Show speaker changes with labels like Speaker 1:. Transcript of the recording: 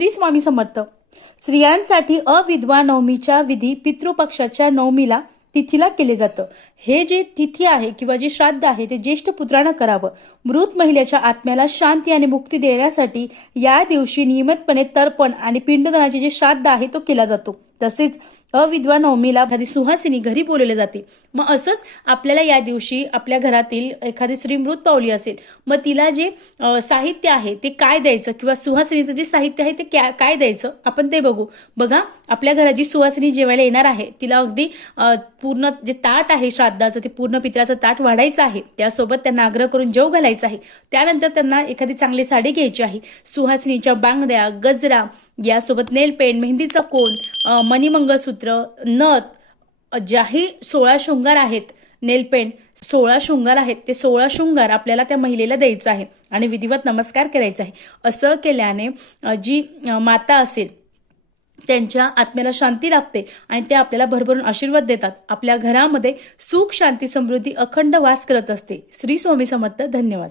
Speaker 1: श्री स्वामी समर्थ. स्त्रियांसाठी अविधवा नवमीच्या विधी पितृपक्षाच्या नवमीला तिथीला केले जातं. हे जे तिथी आहे किंवा जे श्राद्ध आहे ते ज्येष्ठ पुत्रानं करावं. मृत महिलेच्या आत्म्याला शांती आणि मुक्ती देण्यासाठी या दिवशी नियमितपणे तर्पण आणि पिंडदानाचे जे श्राद्ध आहे तो केला जातो. तसेच अविधवा नवमीला एखादी सुहासिनी घरी बोलवले जाते. मग असंच आपल्याला या दिवशी आपल्या घरातील एखादी स्त्री मृत पावली असेल. मग तिला जे साहित्य आहे ते काय द्यायचं? किंवा सुहासिनीचं जे साहित्य आहे ते क्या- काय द्यायचं? आपण ते बघू. बघा आपल्या घराची सुहासिनी जेवायला येणार आहे तिला अगदी पूर्ण जे ताट आहे श्राद्धाचं ते पूर्ण पित्राचं ताट वाढायचं आहे. त्यासोबत त्यांना आग्रह करून जेव घालायचा आहे. त्यानंतर त्यांना एखादी चांगली साडी घ्यायची आहे. सुहासिनीच्या बांगड्या गजरा यासोबत नेलपेंट मेहंदीचा कोण मणिमंगळसूत्र नथ ज्याही सोळा शृंगार आहेत नेलपेंट सोळा शृंगार आहेत ते सोळा शृंगार आपल्याला त्या महिलेला द्यायचं आहे आणि विधिवत नमस्कार करायचा आहे. असं केल्याने जी माता असेल त्यांच्या आत्म्याला शांती लाभते आणि ते आपल्याला भरभरून आशीर्वाद देतात. आपल्या घरामध्ये सुख शांती समृद्धी अखंड वास करत असते. श्री स्वामी समर्थ धन्यवाद.